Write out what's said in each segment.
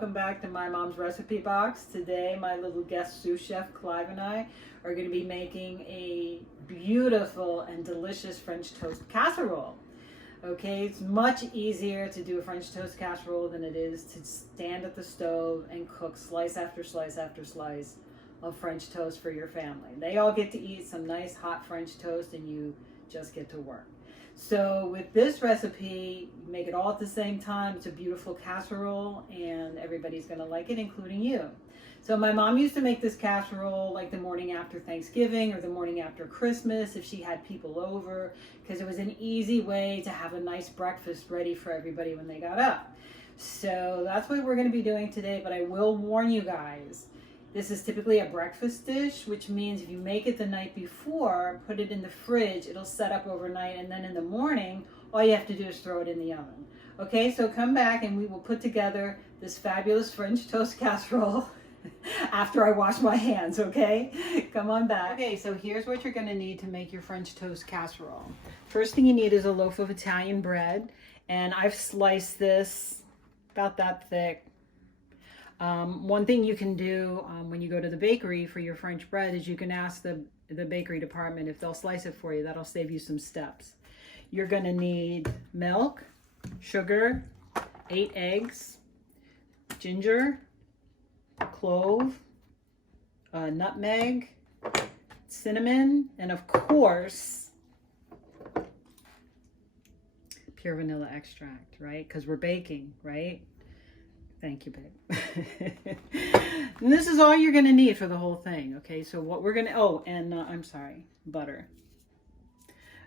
welcome back to My Mom's Recipe Box. Today my little guest sous chef Clive and I are going to be making a beautiful and delicious French toast casserole. Okay, it's much easier to do a French toast casserole than it is to stand at the stove and cook slice after slice after slice of French toast for your family. They all get to eat some nice hot French toast and you just get to work. So with this recipe, you make it all at the same time. It's a beautiful casserole and everybody's gonna like it, including you. So my mom used to make this casserole like the morning after Thanksgiving or the morning after Christmas if she had people over, because it was an easy way to have a nice breakfast ready for everybody when they got up. So that's what we're gonna be doing today, but I will warn you guys, this is typically a breakfast dish, which means if you make it the night before, put it in the fridge, it'll set up overnight, and then in the morning, all you have to do is throw it in the oven. Okay, so come back and we will put together this fabulous French toast casserole after I wash my hands, okay? Come on back. Okay, so here's what you're gonna need to make your French toast casserole. First thing you need is a loaf of Italian bread, and I've sliced this about that thick. One thing you can do when you go to the bakery for your French bread is you can ask the bakery department if they'll slice it for you. That'll save you some steps. You're going to need milk, sugar, 8 eggs, ginger, clove, nutmeg, cinnamon, and of course, pure vanilla extract, right? Because we're baking, right? Thank you, babe. And this is all you're going to need for the whole thing. Okay, so what we're going to, I'm sorry, butter.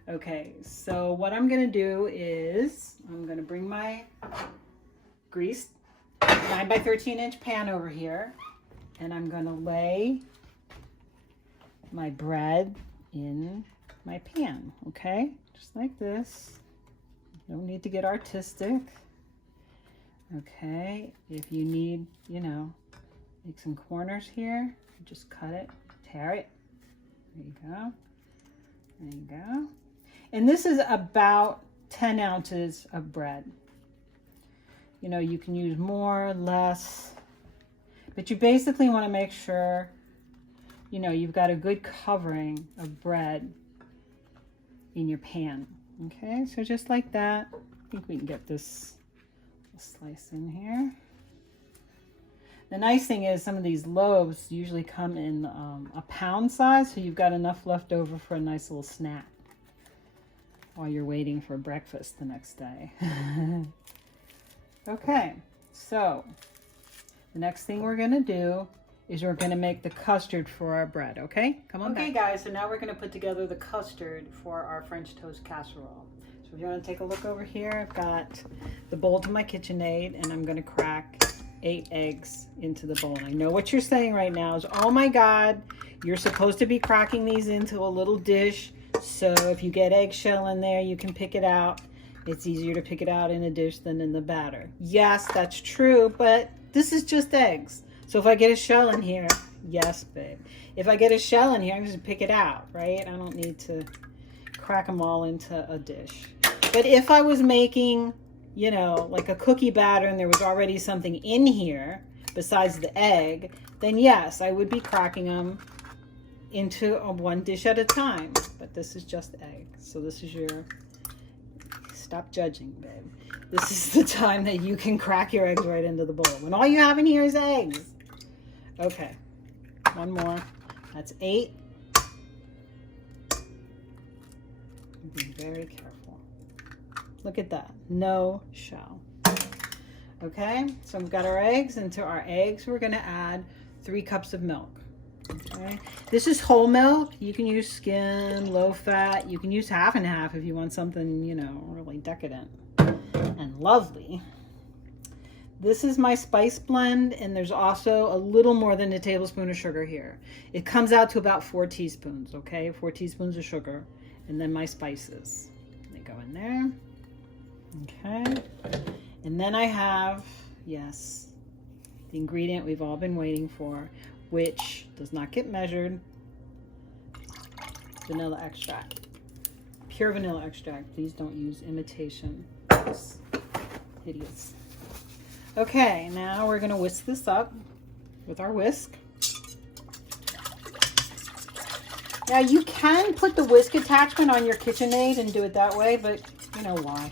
Okay, so what I'm going to do is I'm going to bring my greased 9 by 13 inch pan over here, and I'm going to lay my bread in my pan. Okay, just like this. No need to get artistic. Okay, if you need, make some corners here, just cut it, tear it. There you go. There you go. And this is about 10 ounces of bread. You can use more, less, but you basically want to make sure, you've got a good covering of bread in your pan. Okay, so just like that. I think we can get this slice in here. The nice thing is some of these loaves usually come in a pound size, so you've got enough left over for a nice little snack while you're waiting for breakfast the next day. Okay, so the next thing we're gonna do is we're gonna make the custard for our bread, okay? Come on back. Okay guys, so now we're gonna put together the custard for our French toast casserole. If you want to take a look over here, I've got the bowl to my KitchenAid, and I'm going to crack 8 eggs into the bowl. And I know what you're saying right now is, oh my God, you're supposed to be cracking these into a little dish. So if you get eggshell in there, you can pick it out. It's easier to pick it out in a dish than in the batter. Yes, that's true, but this is just eggs. So if I get a shell in here, yes, babe. If I get a shell in here, I'm just pick it out, right? I don't need to crack them all into a dish. But if I was making, like a cookie batter and there was already something in here besides the egg, then yes, I would be cracking them into one dish at a time. But this is just egg. So this is stop judging, babe. This is the time that you can crack your eggs right into the bowl. When all you have in here is eggs. Okay, one more. That's 8. Be very careful. Look at that, no shell. Okay, so we've got our eggs. Into our eggs, we're gonna add 3 cups of milk. Okay, this is whole milk. You can use skim, low fat. You can use half and half if you want something, really decadent and lovely. This is my spice blend, and there's also a little more than a tablespoon of sugar here. It comes out to about 4 teaspoons, okay? 4 teaspoons of sugar, and then my spices. They go in there. Okay, and then I have, yes, the ingredient we've all been waiting for, which does not get measured, vanilla extract. Pure vanilla extract. Please don't use imitation. It's hideous. Okay, now we're gonna whisk this up with our whisk. Now you can put the whisk attachment on your KitchenAid and do it that way, but you know why.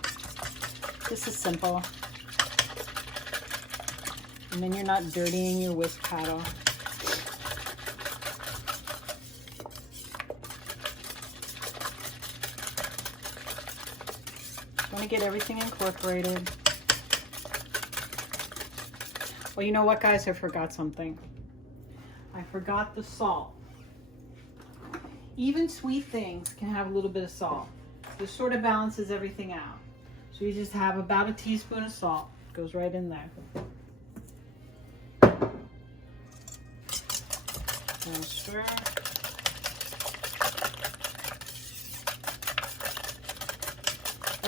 This is simple. And then you're not dirtying your whisk paddle. Want to get everything incorporated. Well, you know what, guys? I forgot something. I forgot the salt. Even sweet things can have a little bit of salt. This sort of balances everything out. So you just have about a teaspoon of salt. Goes right in there. And stir.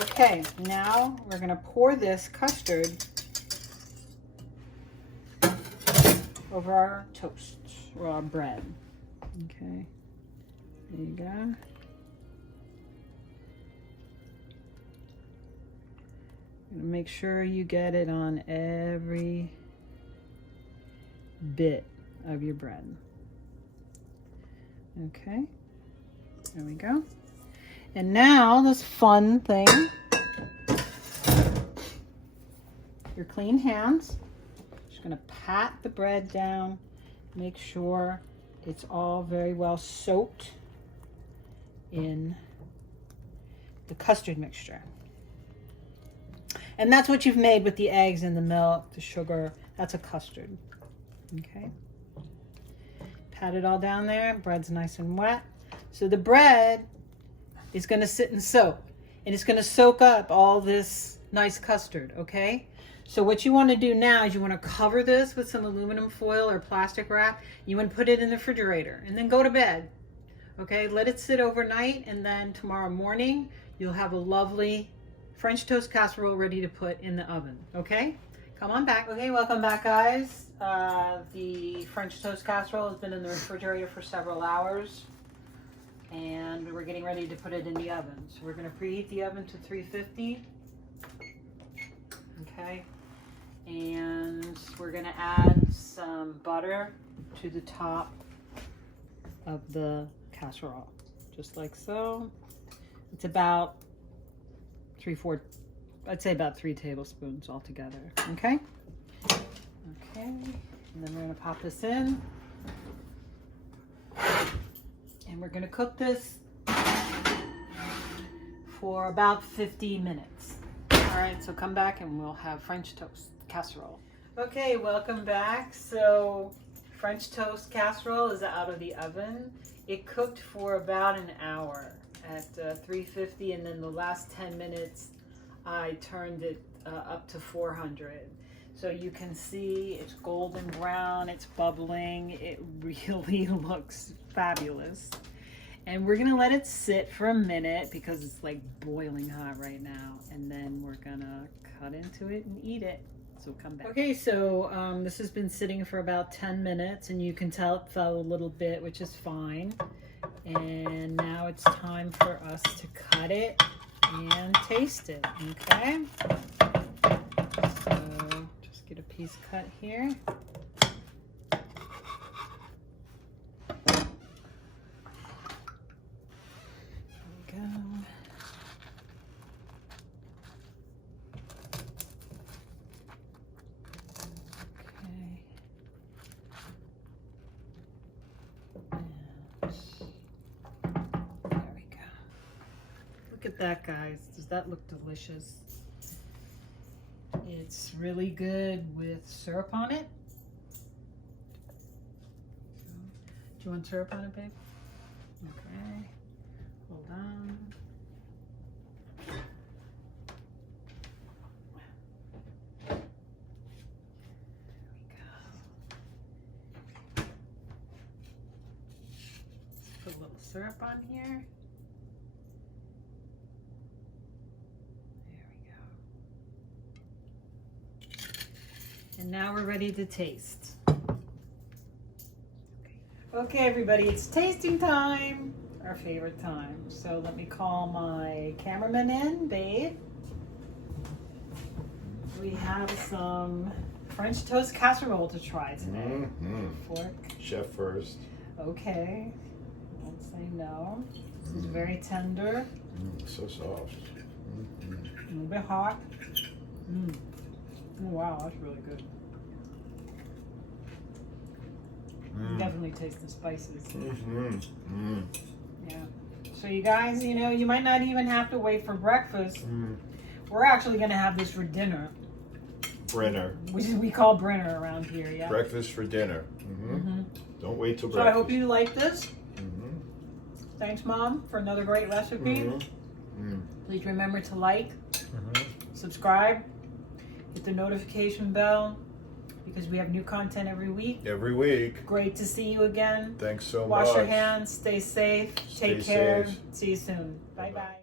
Okay, now we're going to pour this custard over our toast or our bread. Okay, there you go. Make sure you get it on every bit of your bread. Okay, there we go. And now this fun thing, your clean hands. Just gonna pat the bread down, make sure it's all very well soaked in the custard mixture. And that's what you've made with the eggs and the milk, the sugar. That's a custard. Okay. Pat it all down there. Bread's nice and wet. So the bread is going to sit and soak. And it's going to soak up all this nice custard. Okay. So what you want to do now is you want to cover this with some aluminum foil or plastic wrap. You want to put it in the refrigerator and then go to bed. Okay. Let it sit overnight. And then tomorrow morning, you'll have a lovely French toast casserole ready to put in the oven. Okay, come on back. Okay, welcome back, guys. The French toast casserole has been in the refrigerator for several hours, and we're getting ready to put it in the oven. So we're going to preheat the oven to 350. Okay, and we're going to add some butter to the top of the casserole, just like so. It's about I'd say about 3 tablespoons altogether. Okay. Okay. And then we're going to pop this in. And we're going to cook this for about 50 minutes. All right. So come back and we'll have French toast casserole. Okay. Welcome back. So French toast casserole is out of the oven. It cooked for about an hour at 350, and then the last 10 minutes I turned it up to 400. So you can see it's golden brown, it's bubbling, it really looks fabulous. And we're gonna let it sit for a minute because it's like boiling hot right now, and then we're gonna cut into it and eat it. So come back. Okay, so this has been sitting for about 10 minutes, and you can tell it fell a little bit, which is fine. And now it's time for us to cut it and taste it, okay? So just get a piece cut here. There we go. Look at that, guys. Does that look delicious? It's really good with syrup on it. Do you want syrup on it, babe? Okay. Hold on. There we go. Put a little syrup on here. And now we're ready to taste. Okay, everybody, it's tasting time. Our favorite time. So let me call my cameraman in, babe. we have some French toast casserole to try today. Fork. Chef first. Okay. Don't say no. This is very tender. So soft. A little bit hot. Oh, wow, that's really good. You definitely taste the spices. Yeah. So you guys, you know, you might not even have to wait for breakfast. We're actually going to have this for dinner. Brenner. Which we call Brenner around here, yeah. Breakfast for dinner. Don't wait till So breakfast. I hope you like this. Thanks, Mom, for another great recipe. Please remember to like, subscribe, hit the notification bell, because we have new content every week. Every week. Great to see you again. Thanks so much. Wash your hands, stay safe, take care. safe. See you soon. Bye-bye.